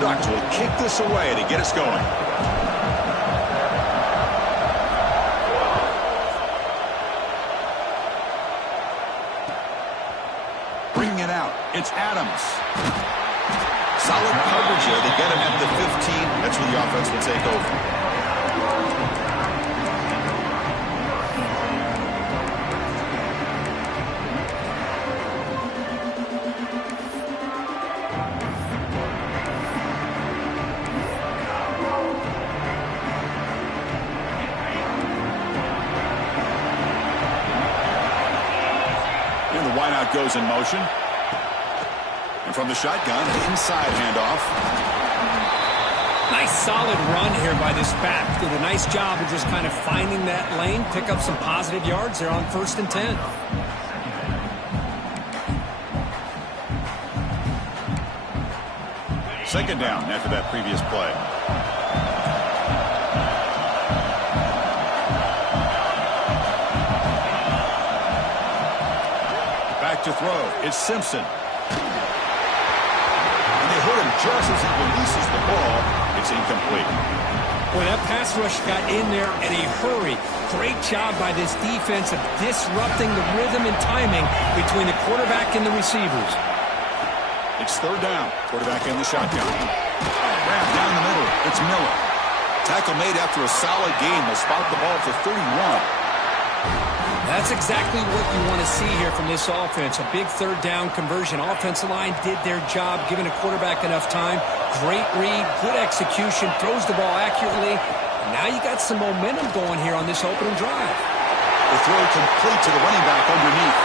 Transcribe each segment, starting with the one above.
Ducks will kick this away to get us going. Bringing it out, it's Adams. Solid coverage here to get him at the 15. That's where the offense will take over. Wideout goes in motion. And from the shotgun, inside handoff. Nice solid run here by this back. Did a nice job of just kind of finding that lane, pick up some positive yards there on 1st and 10. Second down after that previous play. To throw, it's Simpson. And they hit him just as he releases the ball. It's incomplete. Boy, that pass rush got in there in a hurry. Great job by this defense of disrupting the rhythm and timing between the quarterback and the receivers. It's 3rd down. Quarterback in the shotgun. Wrapped down the middle. It's Miller. Tackle made after a solid gain. Will spot the ball for 31. That's exactly what you want to see here from this offense. A big 3rd down conversion. Offensive line did their job, giving a quarterback enough time. Great read, good execution, throws the ball accurately. And now you got some momentum going here on this opening drive. The throw complete to the running back underneath.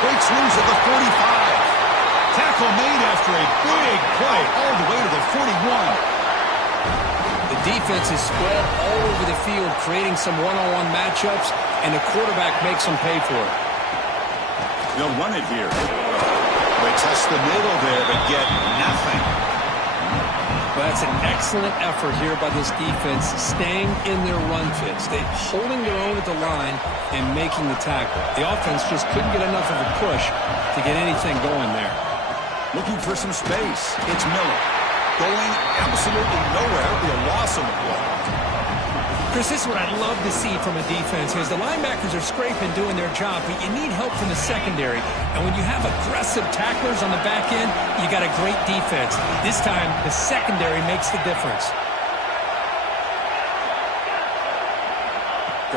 Breaks loose at the 45. Tackle made after a big play all the way to the 41. The defense is spread all over the field, creating some one-on-one matchups, and the quarterback makes them pay for it. They'll run it here. They test the middle there, but get nothing. Well, that's an excellent effort here by this defense, staying in their run fits. They're holding their own at the line and making the tackle. The offense just couldn't get enough of a push to get anything going there. Looking for some space. It's Miller. Going absolutely nowhere. It'll be a loss on the play. Chris, this is what I'd love to see from a defense is the linebackers are scraping, doing their job, but you need help from the secondary. And when you have aggressive tacklers on the back end, you got a great defense. This time, the secondary makes the difference.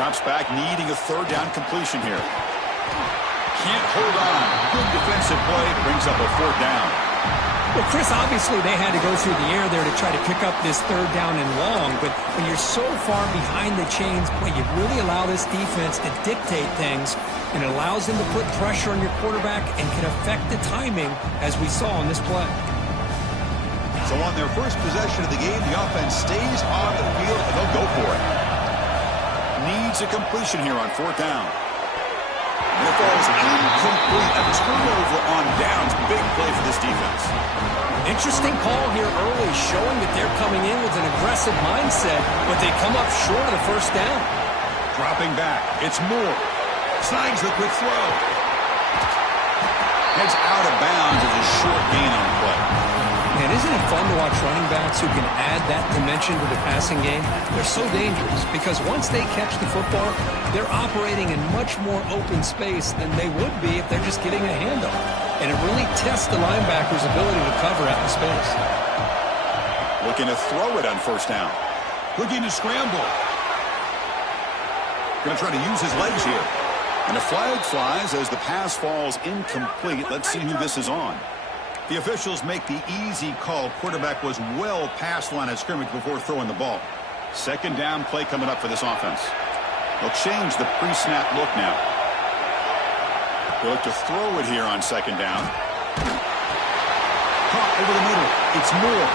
Drops back, needing a 3rd down completion here. Can't hold on. Good defensive play. Brings up a 4th down. Well, Chris, obviously they had to go through the air there to try to pick up this 3rd down and long, but when you're so far behind the chains, boy, you really allow this defense to dictate things, and it allows them to put pressure on your quarterback and can affect the timing, as we saw on this play. So on their first possession of the game, the offense stays on the field, and they'll go for it. Needs a completion here on 4th down. And it falls incomplete. A turnover on downs. Big play for this defense. Interesting call here early, showing that they're coming in with an aggressive mindset, but they come up short of the 1st down. Dropping back. It's Moore. Signs the quick throw. Heads out of bounds as a short gain on the play. Man, isn't it fun to watch running backs who can add that dimension to the passing game? They're so dangerous because once they catch the football, they're operating in much more open space than they would be if they're just getting a handoff. And it really tests the linebacker's ability to cover out in space. Looking to throw it on 1st down. Looking to scramble. Going to try to use his legs here. And a flag flies as the pass falls incomplete. Let's see who this is on. The officials make the easy call. Quarterback was well past the line of scrimmage before throwing the ball. 2nd down play coming up for this offense. They'll change the pre-snap look now. They look to throw it here on 2nd down. Caught over the middle. It's Moore.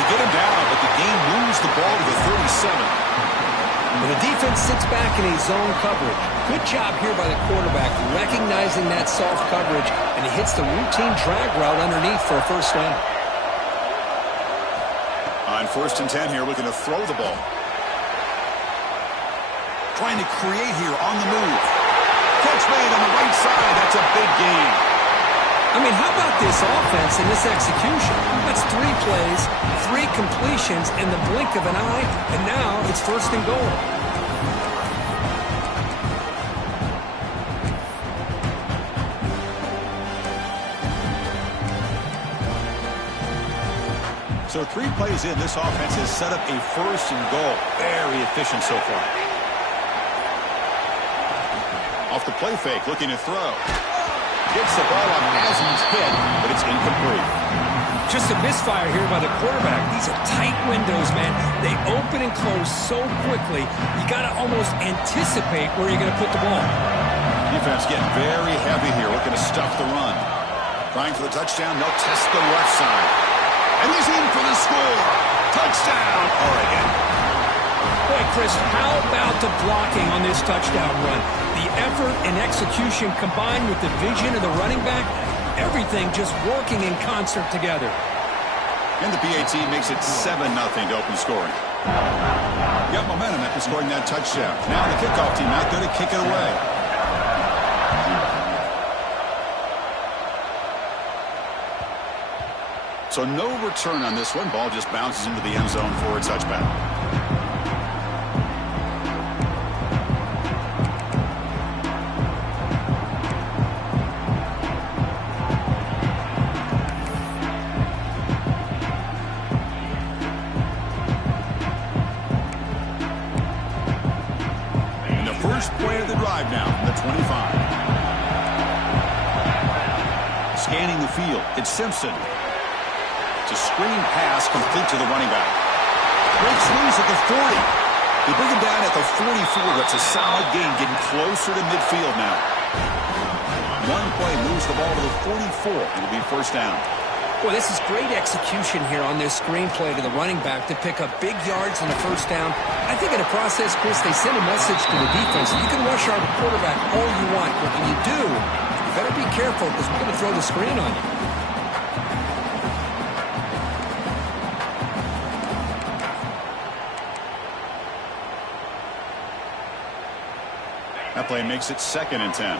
They get him down, but the game moves the ball to the 37. And the defense sits back in a zone coverage. Good job here by the quarterback, recognizing that soft coverage, and he hits the routine drag route underneath for a 1st down. On 1st and 10 here, looking to throw the ball. Trying to create here on the move. Catch made on the right side. That's a big gain. I mean, how about this offense and this execution? That's 3 plays, 3 completions in the blink of an eye, and now it's 1st and goal. So 3 plays in, this offense has set up a 1st and goal. Very efficient so far. Off the play fake, looking to throw. Gets the ball up as he's hit, but it's incomplete. Just a misfire here by the quarterback. These are tight windows, man. They open and close so quickly, you got to almost anticipate where you're going to put the ball. Defense getting very heavy here, looking to stuff the run. Trying for the touchdown, they'll test the left side. And he's in for the score. Touchdown, Oregon. Boy, Chris, how about the blocking on this touchdown run? The effort and execution combined with the vision of the running back, everything just working in concert together. And the PAT makes it 7-0 to open scoring. Got momentum after scoring that touchdown. Now the kickoff team out there to kick it away. So no return on this one. Ball just bounces into the end zone for a touchback. First play of the drive now from the 25. Scanning the field, it's Simpson. It's a screen pass complete to the running back. Breaks loose at the 40. They bring him down at the 44. That's a solid gain, getting closer to midfield now. One play moves the ball to the 44. It'll be 1st down. Boy, this is great execution here on this screenplay to the running back to pick up big yards on the 1st down. I think in the process, Chris, they send a message to the defense. You can rush our quarterback all you want, but when you do, you better be careful because we're going to throw the screen on you. That play makes it 2nd and 10.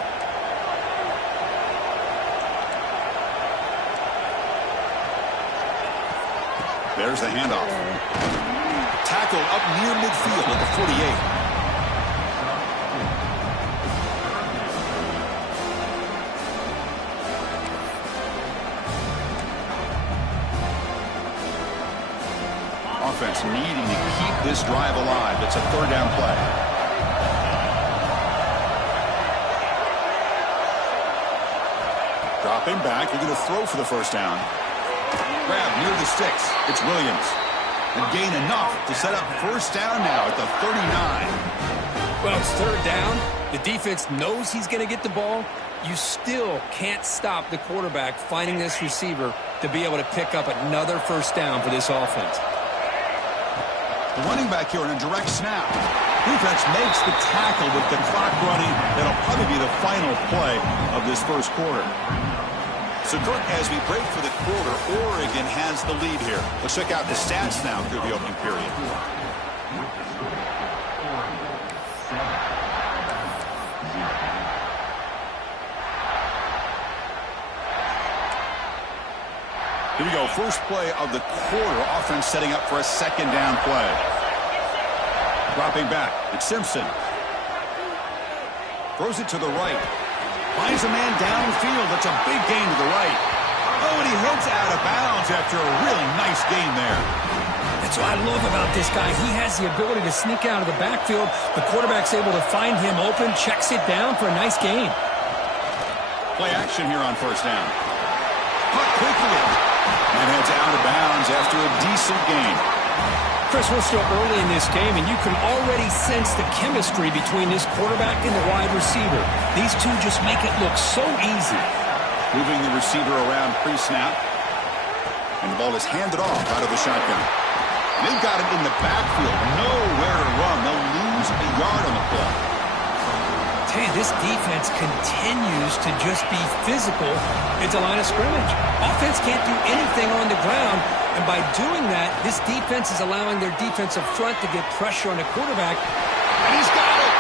There's the handoff. Tackle up near midfield at the 48. Offense needing to keep this drive alive. It's a 3rd down play. Dropping back, they're going to throw for the 1st down. Grab near the sticks. It's Williams. And gain enough to set up 1st down now at the 39. Well, it's 3rd down. The defense knows he's going to get the ball. You still can't stop the quarterback finding this receiver to be able to pick up another 1st down for this offense. The running back here in a direct snap. Defense makes the tackle with the clock running. That'll probably be the final play of this 1st quarter. So, Kirk, as we break for the quarter, Oregon has the lead here. Let's check out the stats now through the opening period. Here we go. First play of the quarter. Offense setting up for a 2nd down play. Dropping back. It's Simpson. Throws it to the right. Finds a man downfield. That's a big gain to the right. Oh, and he heads out of bounds after a really nice gain there. That's what I love about this guy. He has the ability to sneak out of the backfield. The quarterback's able to find him open, checks it down for a nice gain. Play action here on 1st down. Caught quickly. And heads out of bounds after a decent gain. Chris, we're still early in this game, and you can already sense the chemistry between this quarterback and the wide receiver. These two just make it look so easy. Moving the receiver around pre-snap. And the ball is handed off out of the shotgun. They've got him in the backfield. Nowhere to run. They'll lose a yard on the play. Hey, this defense continues to just be physical at the line of scrimmage. Offense can't do anything on the ground, and by doing that, this defense is allowing their defensive front to get pressure on the quarterback. And he's got it!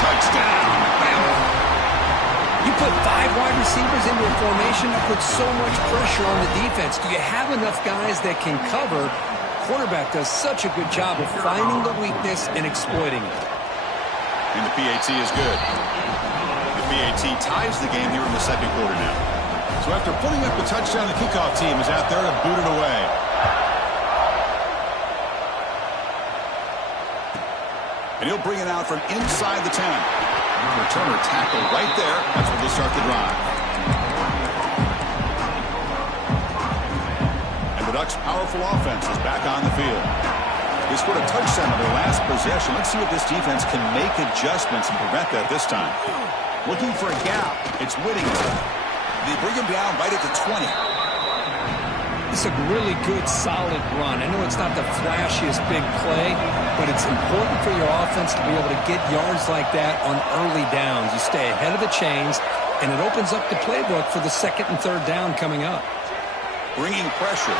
Touchdown! You put 5 wide receivers into a formation, that puts so much pressure on the defense. Do you have enough guys that can cover? Quarterback does such a good job of finding the weakness and exploiting it. And the PAT is good. The PAT ties the game here in the second quarter now. So after putting up the touchdown, the kickoff team is out there to boot it away. And he'll bring it out from inside the 10. Returner tackle right there. That's where they'll start the drive. And the Ducks' powerful offense is back on the field. They scored a touchdown on their last possession. Let's see if this defense can make adjustments and prevent that this time. Looking for a gap. It's Whittington. They bring him down right at the 20. It's a really good, solid run. I know it's not the flashiest big play, but it's important for your offense to be able to get yards like that on early downs. You stay ahead of the chains, and it opens up the playbook for the second and third down coming up. Bringing pressure.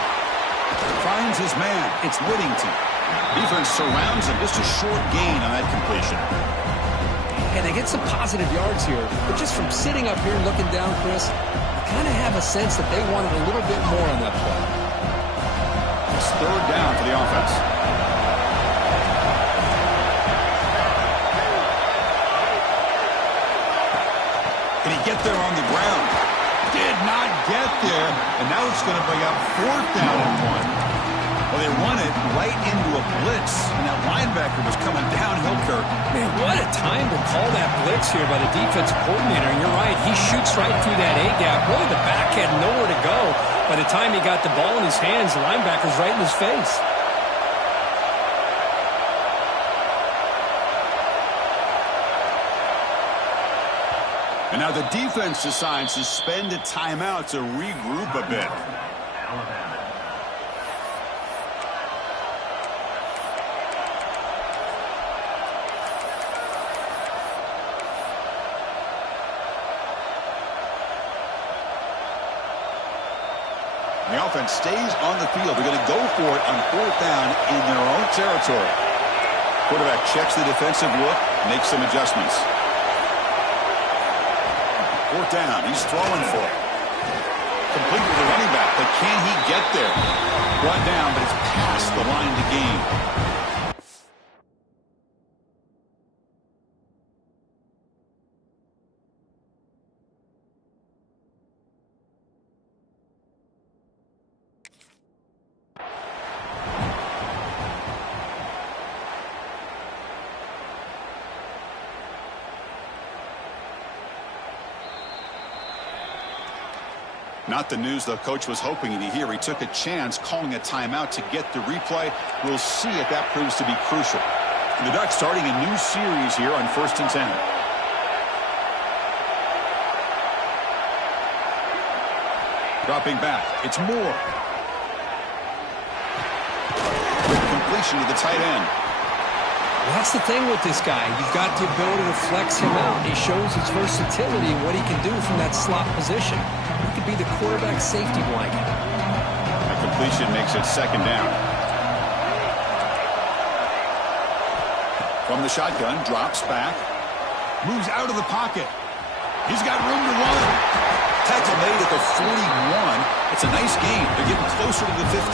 Finds his man. It's Whittington. Defense surrounds him. Just a short gain on that completion. And they get some positive yards here, but just from sitting up here and looking down, Chris, kind of have a sense that they wanted a little bit more on that play. It's third down for the offense. Can he get there on the ground? Did not get there, and now it's going to bring up fourth down and 1. Well, they run it right into a blitz, and that linebacker was coming downhill, Kirk. Man, what a time to call that blitz here by the defensive coordinator. And you're right, he shoots right through that A-gap. Really, the back had nowhere to go. By the time he got the ball in his hands, the linebacker's right in his face. And now the defense decides to spend a timeout to regroup a bit. The offense stays on the field. They're going to go for it on fourth down in their own territory. Quarterback checks the defensive look, makes some adjustments. Fourth down, he's throwing for it. Complete with the running back, but can he get there? Brought down, but it's past the line to gain. Not the news the coach was hoping to hear. He took a chance calling a timeout to get the replay. We'll see if that proves to be crucial. And the Ducks starting a new series here on 1st and 10. Dropping back. It's Moore. Quick completion to the tight end. Well, that's the thing with this guy. You've got the ability to flex him out. He shows his versatility and what he can do from that slot position. He could be the quarterback safety blanket. That completion makes it second down. From the shotgun, drops back. Moves out of the pocket. He's got room to run. Tackle made at the 41. It's a nice gain. They're getting closer to the 50.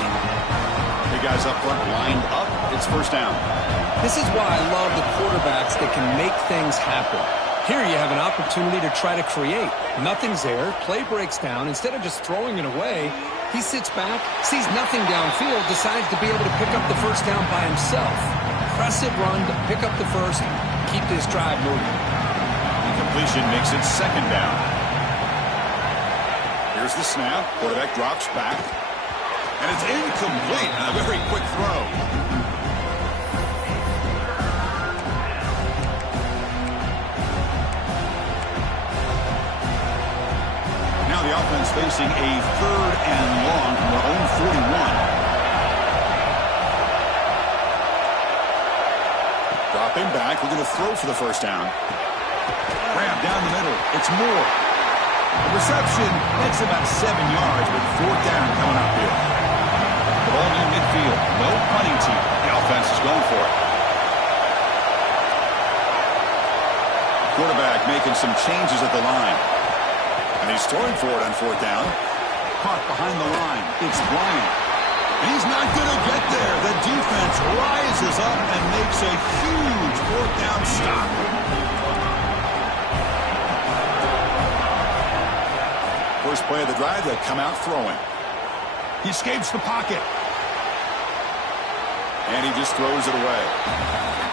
The guys up front lined up. It's first down. This is why I love the quarterbacks that can make things happen. Here you have an opportunity to try to create. Nothing's there. Play breaks down. Instead of just throwing it away, he sits back, sees nothing downfield, decides to be able to pick up the first down by himself. Impressive run to pick up the first, keep this drive moving. The completion makes it second down. Here's the snap. Quarterback drops back. And it's incomplete. And a very quick throw. Now the offense facing a third and long from their own 41. Dropping back. We're going to throw for the first down. Grab down the middle. It's Moore. The reception, that's about 7 yards, but fourth down coming up here. The ball near midfield. No punting team. The offense is going for it. Quarterback making some changes at the line. And he's throwing for it on fourth down. Caught behind the line. It's Bryant. And he's not going to get there. The defense rises up and makes a huge fourth down stop. First play of the drive, they come out throwing. He escapes the pocket. And he just throws it away.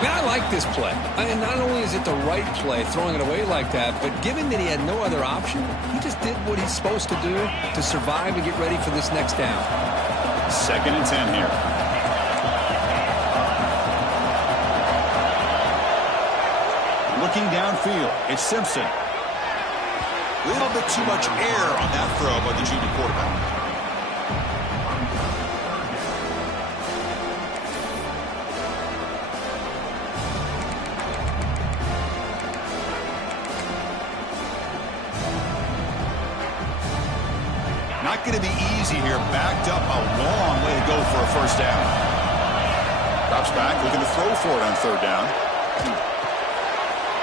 Man, I like this play. And not only is it the right play, throwing it away like that, but given that he had no other option, he just did what he's supposed to do to survive and get ready for this next down. 2nd and 10 here. Looking downfield, it's Simpson. A little bit too much air on that throw by the junior quarterback. Not going to be easy here. Backed up a long way to go for a first down. Drops back, looking to throw for it on 3rd down.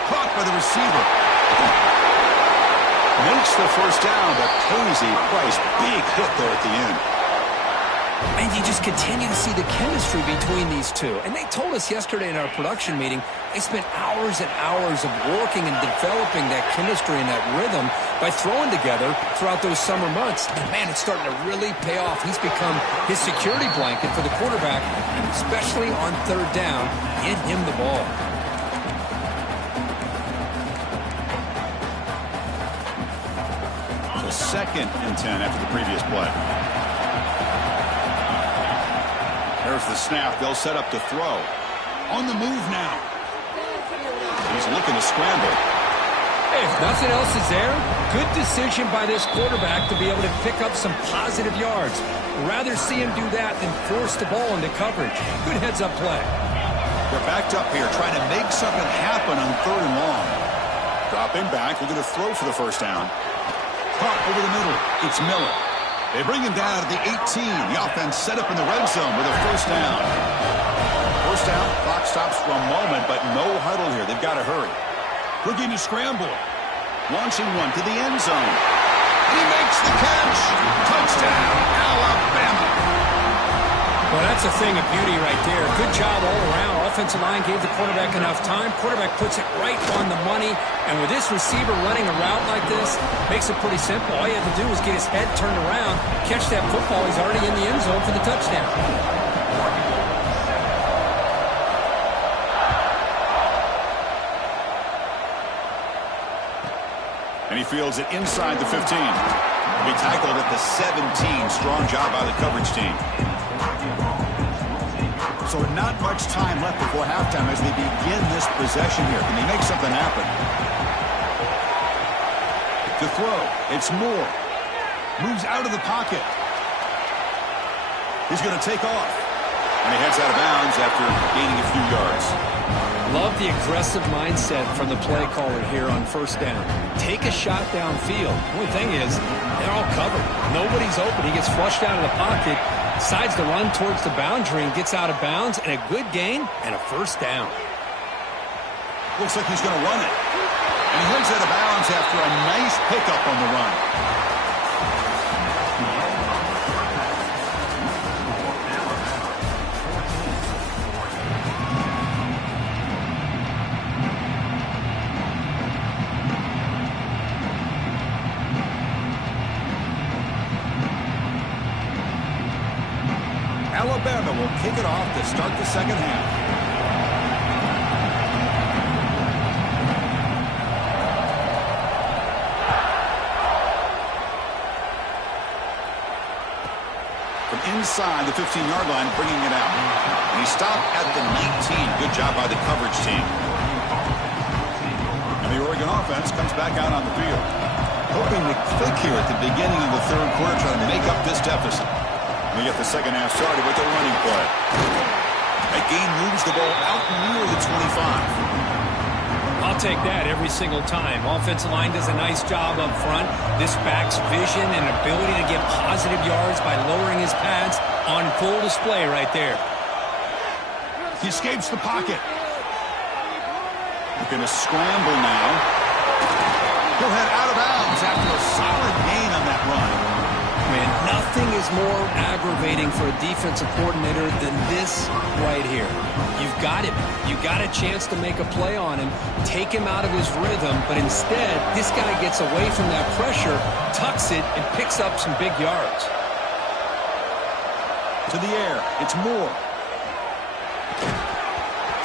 Caught by the receiver. Makes the first down, but pays a price. Big hit there at the end. And you just continue to see the chemistry between these two. And they told us yesterday in our production meeting, they spent hours and hours of working and developing that chemistry and that rhythm by throwing together throughout those summer months. And, man, it's starting to really pay off. He's become his security blanket for the quarterback, and especially on 3rd down, get him the ball. So 2nd and 10 after the previous play. There's the snap. They'll set up to throw. On the move now. He's looking to scramble. Hey, if nothing else is there, good decision by this quarterback to be able to pick up some positive yards. Rather see him do that than force the ball into coverage. Good heads-up play. They're backed up here, trying to make something happen on 3rd and long. Dropping back, looking to throw for the first down. Caught over the middle. It's Miller. They bring him down at the 18. The offense set up in the red zone with a first down. First down, clock stops for a moment, but no huddle here. They've got to hurry. Looking to scramble. Launching one to the end zone. And he makes the catch. Touchdown, Alabama. Well, that's a thing of beauty right there. Good job all around. Offensive line gave the quarterback enough time. Quarterback puts it right on the money. And with this receiver running a route like this, makes it pretty simple. All you have to do is get his head turned around, catch that football. He's already in the end zone for the touchdown. And he fields it inside the 15. He'll be tackled at the 17. Strong job by the coverage team. So not much time left before halftime as they begin this possession here. Can they make something happen? To throw, it's Moore. Moves out of the pocket. He's going to take off. And he heads out of bounds after gaining a few yards. Love the aggressive mindset from the play caller here on first down. Take a shot downfield. The only thing is, they're all covered. Nobody's open. He gets flushed out of the pocket, decides to run towards the boundary and gets out of bounds, and a good gain and a first down. Looks like he's going to run it. And he heads out of bounds after a nice pickup on the run. Alabama will kick it off to start the second half. From inside the 15-yard line, bringing it out. And he stopped at the 19. Good job by the coverage team. And the Oregon offense comes back out on the field. Hoping to click here at the beginning of the third quarter, trying to make up this deficit. We get the second half started with a running play. That gain moves the ball out near the 25. I'll take that every single time. Offensive line does a nice job up front. This back's vision and ability to get positive yards by lowering his pads on full display right there. He escapes the pocket. They're going to scramble now. He'll head out of bounds after a solid is more aggravating for a defensive coordinator than this right here. You've got him. You got a chance to make a play on him, take him out of his rhythm, but instead, this guy gets away from that pressure, tucks it, and picks up some big yards. To the air, it's Moore.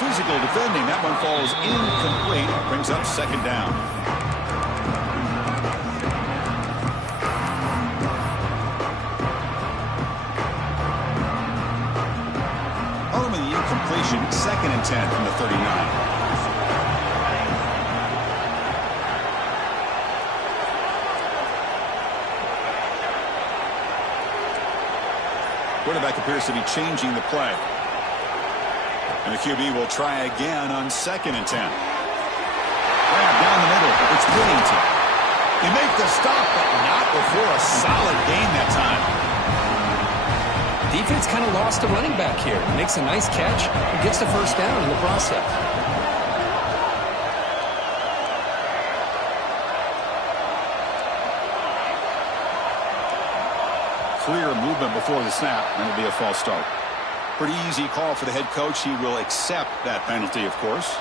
Physical defending, that one falls incomplete, brings up second down. Completion, 2nd and 10 from the 39. Quarterback appears to be changing the play. And the QB will try again on 2nd and 10. Grab down the middle. It's Whittington. They make the stop, but not before a solid gain that time. Defense kind of lost a running back here. Makes a nice catch and gets the first down in the process. Clear movement before the snap, and it'll be a false start. Pretty easy call for the head coach. He will accept that penalty, of course.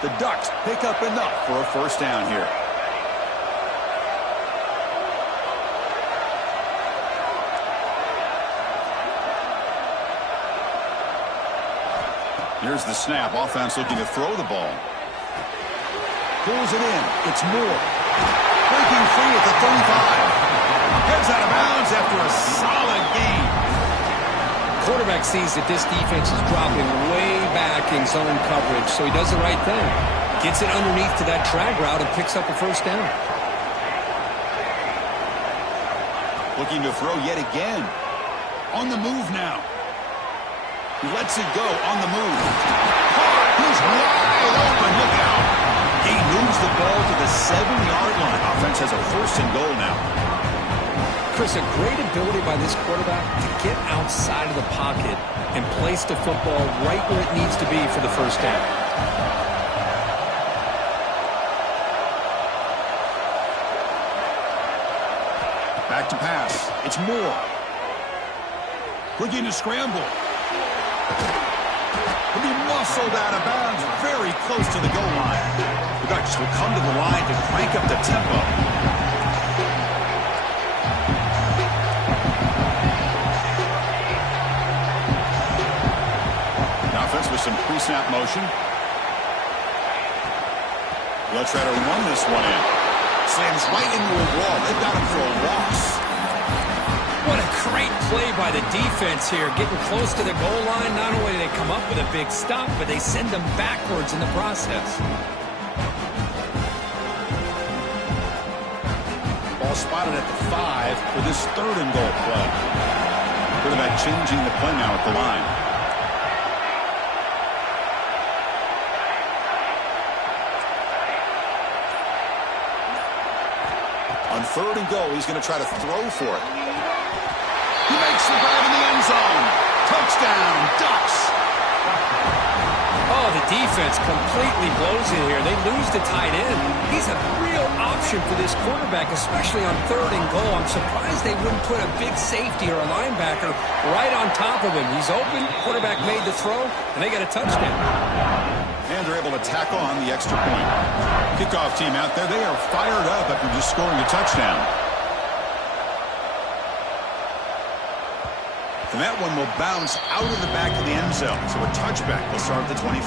The Ducks pick up enough for a first down here. Here's the snap. Offense looking to throw the ball. Pulls it in. It's Moore. Breaking free at the 35. Heads out of bounds after a solid gain. Quarterback sees that this defense is dropping way back in zone coverage, so he does the right thing. Gets it underneath to that drag route and picks up a first down. Looking to throw yet again. On the move now. He lets it go on the move. He's wide open. Look out. He moves the ball to the 7-yard line. Offense has a 1st and goal now. Chris, a great ability by this quarterback to get outside of the pocket and place the football right where it needs to be for the first down. Back to pass. It's Moore. Looking to scramble. He'll be muscled out of bounds very close to the goal line. The Ducks will come to the line to crank up the tempo. The offense with some pre-snap motion. They'll try to run this one in. Slams right into a wall. They've got him for a loss. What a great play by the defense here. Getting close to the goal line. Not only do they come up with a big stop, but they send them backwards in the process. Ball spotted at the 5 for this 3rd and goal play. Quarterback changing the play now at the line. On 3rd and goal, he's going to try to throw for it. He makes the grab in the end zone. Touchdown, Ducks. Oh, the defense completely blows it here. They lose the tight end. He's a real option for this quarterback, especially on 3rd and goal. I'm surprised they wouldn't put a big safety or a linebacker right on top of him. He's open. Quarterback made the throw, and they got a touchdown. And they're able to tack on the extra point. Kickoff team out there, they are fired up after just scoring a touchdown. And that one will bounce out of the back of the end zone. So a touchback will start at the 25.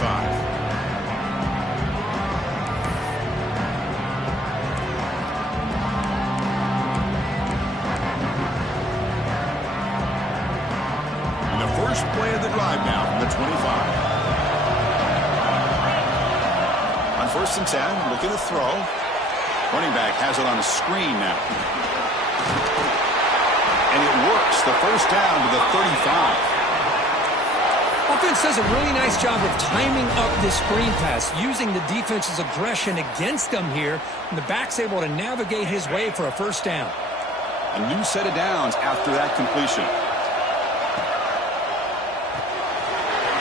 And the first play of the drive now from the 25. On 1st and 10, looking to throw. Running back has it on a screen now. And it works. The first down to the 35. Offense does a really nice job of timing up this screen pass, using the defense's aggression against them here, and the back's able to navigate his way for a first down. A new set of downs after that completion.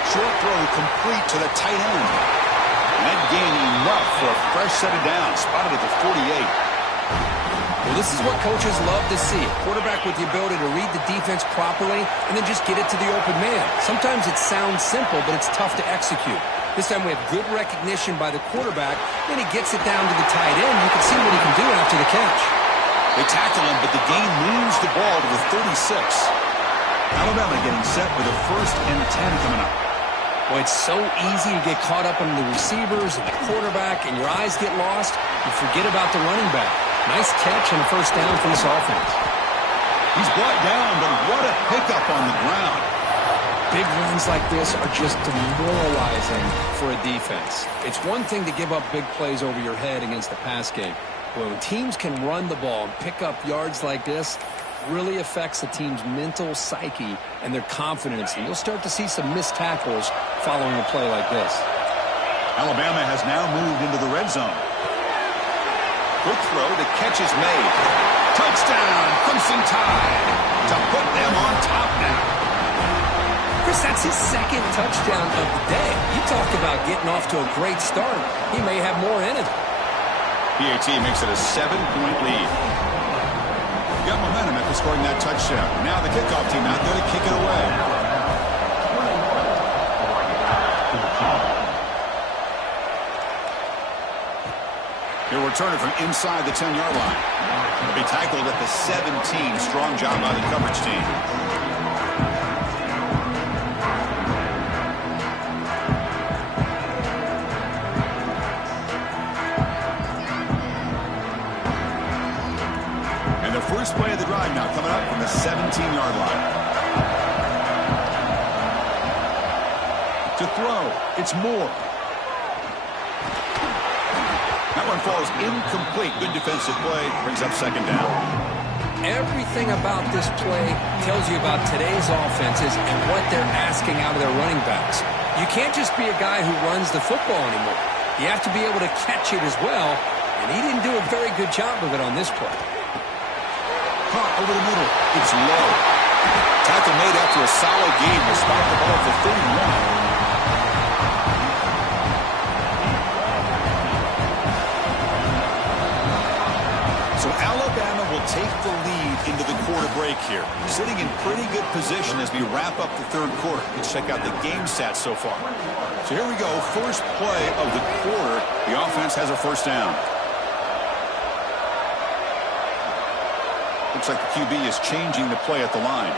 Short throw complete to the tight end. And that gained enough for a fresh set of downs, spotted at the 48. Well, this is what coaches love to see. A quarterback with the ability to read the defense properly and then just get it to the open man. Sometimes it sounds simple, but it's tough to execute. This time we have good recognition by the quarterback. Then he gets it down to the tight end. You can see what he can do after the catch. They tackle him, but the gain moves the ball to the 36. Alabama getting set with a 1st and 10 coming up. Well, it's so easy to get caught up on the receivers and the quarterback, and your eyes get lost. You forget about the running back. Nice catch and a 1st down for this offense. He's brought down, but what a pickup on the ground. Big runs like this are just demoralizing for a defense. It's one thing to give up big plays over your head against the pass game. But when teams can run the ball and pick up yards like this, it really affects the team's mental psyche and their confidence. And you'll start to see some missed tackles following a play like this. Alabama has now moved into the red zone. Quick throw, the catch is made. Touchdown, Crimson Tide, to put them on top now. Chris, that's his 2nd touchdown of the day. You talk about getting off to a great start. He may have more in it. PAT makes it a 7-point lead. Got momentum after scoring that touchdown. Now the kickoff team out there to kick it away. He'll return it from inside the 10-yard line. He'll be tackled at the 17. Strong job by the coverage team. And the first play of the drive now coming up from the 17-yard line. To throw, it's Moore. That one falls incomplete. Good defensive play. Brings up 2nd down. Everything about this play tells you about today's offenses and what they're asking out of their running backs. You can't just be a guy who runs the football anymore. You have to be able to catch it as well, and he didn't do a very good job of it on this play. Caught over the middle. It's low. Tackle made after a solid gain. Will spot the ball for 31. So Alabama will take the lead into the quarter break here. Sitting in pretty good position as we wrap up the 3rd quarter. Let's check out the game stats so far. So here we go. First play of the quarter. The offense has a 1st down. Looks like the QB is changing the play at the line.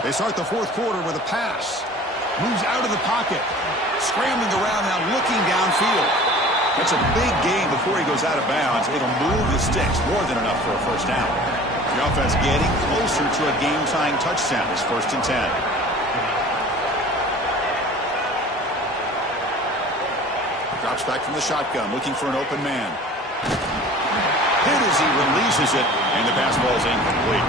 They start the 4th quarter with a pass. Moves out of the pocket. Scrambling around now, looking downfield. That's a big gain before he goes out of bounds. It'll move the sticks. More than enough for a 1st down. The offense getting closer to a game-tying touchdown. It's 1st and 10. Drops back from the shotgun, looking for an open man. Hit as he releases it, and the pass ball is incomplete.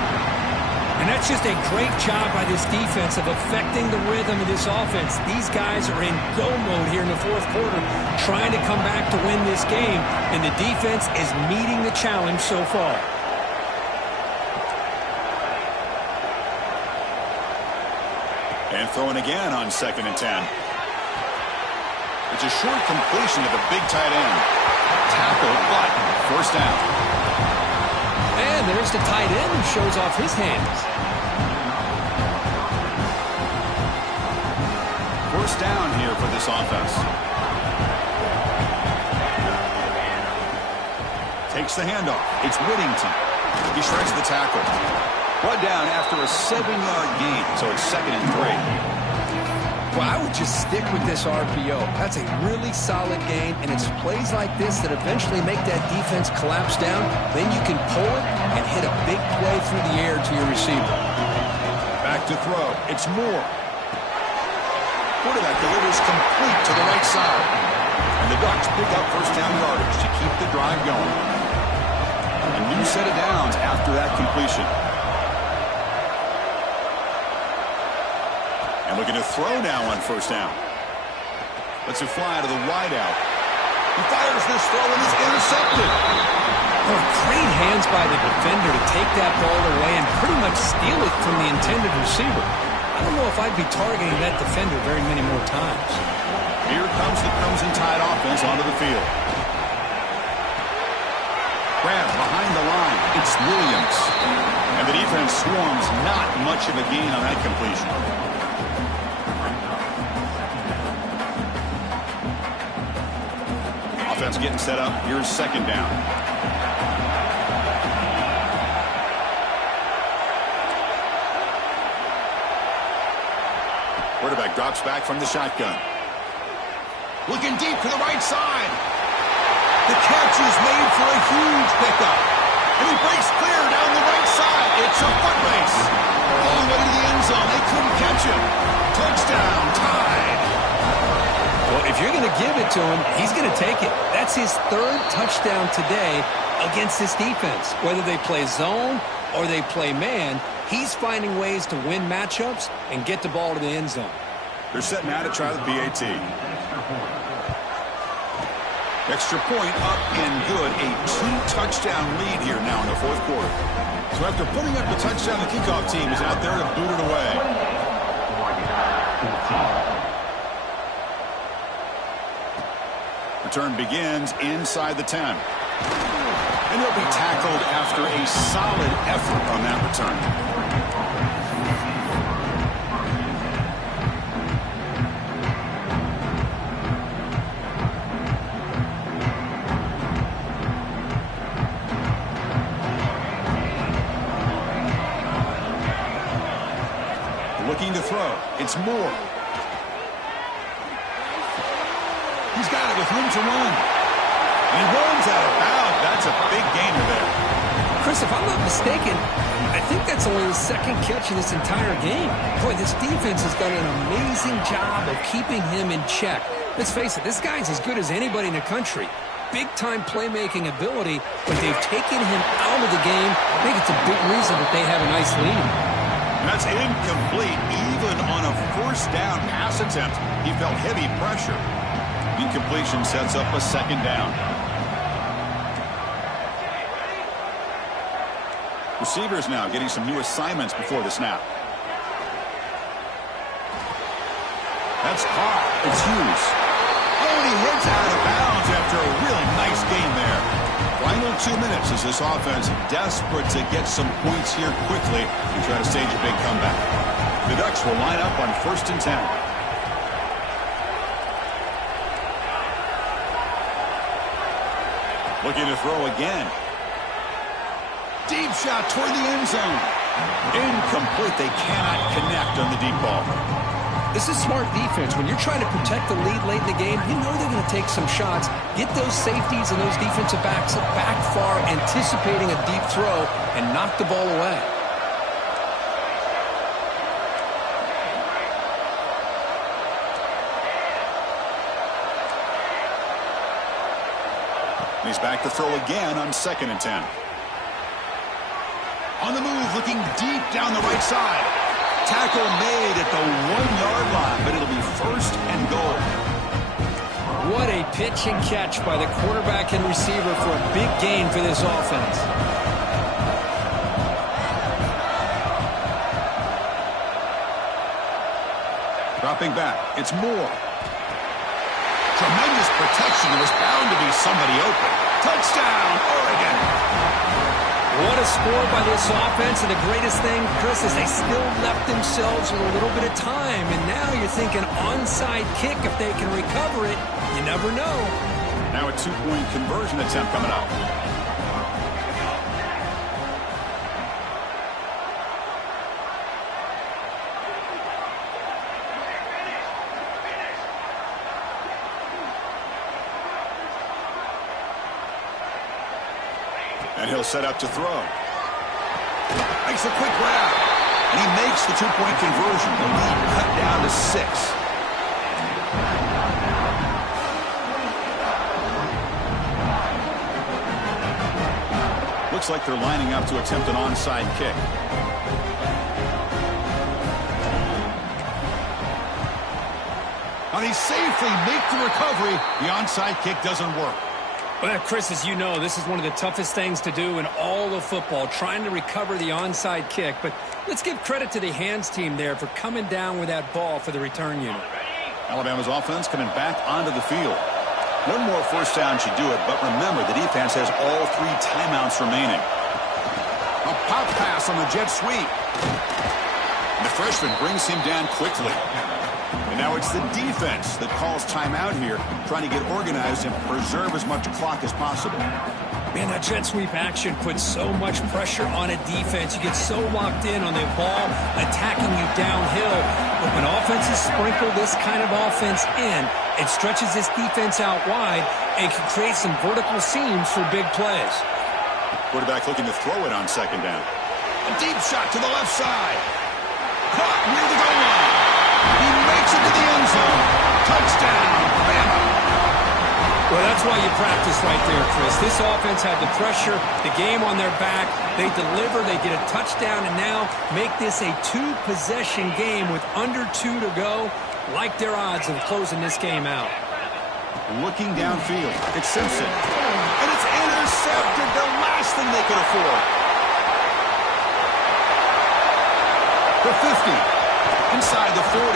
And that's just a great job by this defense of affecting the rhythm of this offense. These guys are in go mode here in the 4th quarter, trying to come back to win this game, and the defense is meeting the challenge so far. And throwing again on 2nd and 10. It's a short completion to the big tight end. Tackle, but 1st down. And there's the tight end who shows off his hands. 1st down here for this offense. Takes the handoff. It's Whittington. He shreds the tackle. Brought down after a 7-yard gain, so it's 2nd and 3. Well, I would just stick with this RPO. That's a really solid gain, and it's plays like this that eventually make that defense collapse down. Then you can pull it and hit a big play through the air to your receiver. Back to throw. It's Moore. Quarterback delivers complete to the right side. And the Ducks pick up 1st down yardage to keep the drive going. A new set of downs after that completion. And looking to throw now on 1st down. Lets it fly to the wideout. He fires this throw and it's intercepted. Well, great hands by the defender to take that ball away and pretty much steal it from the intended receiver. I don't know if I'd be targeting that defender very many more times. Here comes the Crimson Tide offense onto the field. Grab behind the line. It's Williams. And the defense swarms. Not much of a gain on that completion. Offense getting set up. Here's second down. Quarterback drops back from the shotgun. Looking deep to the right side. The catch is made for a huge pickup. And he breaks clear down the right side. It's a foot race. All the way to the end zone. They couldn't catch him. Touchdown, Tide. Well, if you're going to give it to him, he's going to take it. That's his third touchdown today against this defense. Whether they play zone or they play man, he's finding ways to win matchups and get the ball to the end zone. They're setting out to try the PAT. Extra point up and good. A 2-touchdown lead here now in the fourth quarter. So after putting up the touchdown, the kickoff team is out there to boot it away. Return begins inside the 10. And he'll be tackled after a solid effort on that return. Looking to throw. It's Moore. He's got it with room to run. And he runs out of bounds. That's a big gainer there. Chris, if I'm not mistaken, I think that's only his second catch of this entire game. Boy, this defense has done an amazing job of keeping him in check. Let's face it, this guy's as good as anybody in the country. Big-time playmaking ability, but they've taken him out of the game. I think it's a big reason that they have a nice lead. That's incomplete. Even on a first down pass attempt, he felt heavy pressure. Incompletion sets up a second down. Receivers now getting some new assignments before the snap. That's caught. It's Hughes. Oh, and he heads out of bounds after a really nice game there. Final 2 minutes as this offense desperate to get some points here quickly and try to stage a big comeback. The Ducks will line up on 1st and 10. Looking to throw again. Deep shot toward the end zone. Incomplete. They cannot connect on the deep ball. This is smart defense. When you're trying to protect the lead late in the game, you know they're going to take some shots. Get those safeties and those defensive backs back far, anticipating a deep throw, and knock the ball away. He's back to throw again on 2nd and 10. On the move, looking deep down the right side. Tackle made at the 1-yard line, but it'll be 1st and goal. What a pitch and catch by the quarterback and receiver for a big gain for this offense. Dropping back, it's Moore. Tremendous protection. There was bound to be somebody open. Touchdown, Oregon. What a score by this offense, and the greatest thing, Chris, is they still left themselves with a little bit of time, and now you're thinking onside kick. If they can recover it, you never know. Now a 2-point conversion attempt coming up. And he'll set up to throw. Makes a quick grab. And he makes the 2-point conversion. The lead cut down to 6. Looks like they're lining up to attempt an onside kick. And they safely make the recovery. The onside kick doesn't work. Well, Chris, as you know, this is one of the toughest things to do in all of football, trying to recover the onside kick. But let's give credit to the hands team there for coming down with that ball for the return unit. Alabama's offense coming back onto the field. One more first down should do it, but remember, the defense has all 3 timeouts remaining. A pop pass on the jet sweep. And the freshman brings him down quickly. And now it's the defense that calls timeout here, trying to get organized and preserve as much clock as possible. Man, that jet sweep action puts so much pressure on a defense. You get so locked in on the ball attacking you downhill. But when offenses sprinkle this kind of offense in, it stretches this defense out wide and can create some vertical seams for big plays. Quarterback looking to throw it on second down. A deep shot to the left side. Caught near the goal line. He makes it to the end zone. Touchdown, Bama. Well, that's why you practice right there, Chris. This offense had the pressure, the game on their back. They deliver, they get a touchdown, and now make this a 2-possession game with under 2 to go. Like their odds of closing this game out. Looking downfield, it's Simpson. And it's intercepted, the last thing they could afford. The 50, inside the 40.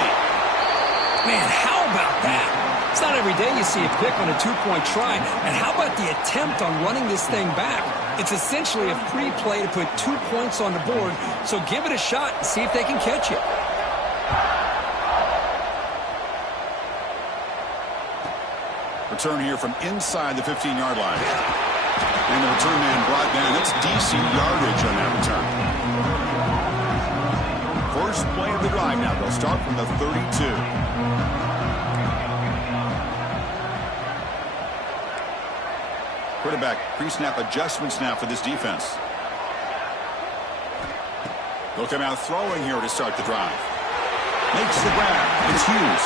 Man, how about that? It's not every day you see a pick on a 2-point try. And how about the attempt on running this thing back? It's essentially a free play to put 2 points on the board. So give it a shot and see if they can catch it. Return here from inside the 15-yard line. And the return man brought down. That's decent yardage on that return. First play of the drive now. They'll start from the 32. Quarterback pre-snap adjustments now for this defense. They'll come out throwing here to start the drive. Makes the grab. It's Hughes.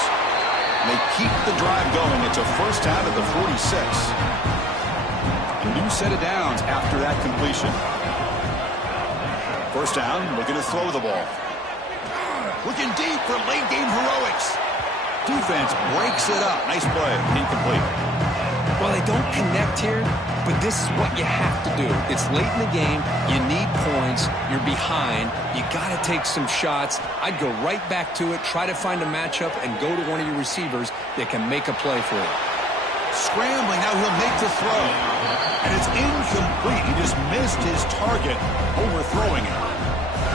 They keep the drive going. It's a first down at the 46. A new set of downs after that completion. First down, looking to throw the ball. Looking deep for late game heroics. Defense breaks it up. Nice play. Incomplete. Well, they don't connect here, but this is what you have to do. It's late in the game. You need points. You're behind. You got to take some shots. I'd go right back to it, try to find a matchup, and go to one of your receivers that can make a play for you. Scrambling. Now he'll make the throw. And it's incomplete. He just missed his target, overthrowing it.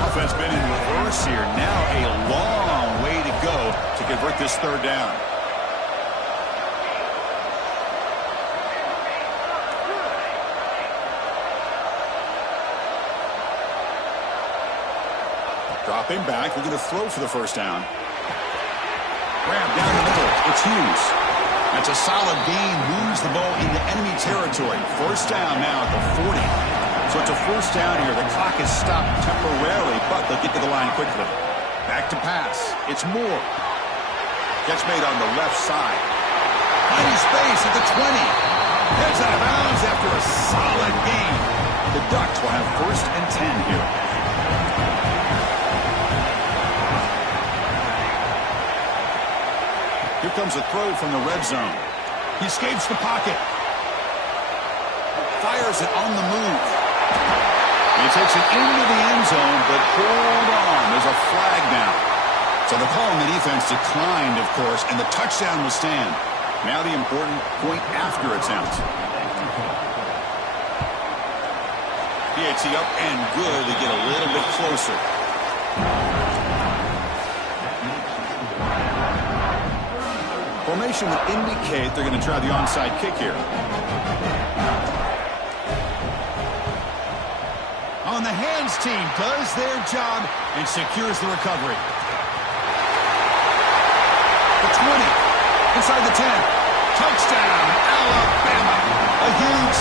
Offense been in reverse here. Now a long way to go to convert this third down. Dropping back, we're going to throw for the first down. Grab down the middle, it's Hughes. That's a solid gain, moves the ball into enemy territory. First down now at the 40. So it's a first down here. The clock is stopped temporarily, but they'll get to the line quickly. Back to pass, it's Moore. Catch made on the left side. Finding space at the 20. Heads out of bounds after a solid gain. The Ducks will have first and 10 here. Here comes a throw from the red zone. He escapes the pocket. Fires it on the move. He takes it into the end zone, but hold on. There's a flag now. So the call on the defense declined, of course, and the touchdown will stand. Now the important point after attempt. PAT up and good to get a little bit closer. Formation would indicate they're going to try the onside kick here. On the hands team does their job and secures the recovery. The 20, inside the 10. Touchdown, Alabama. A huge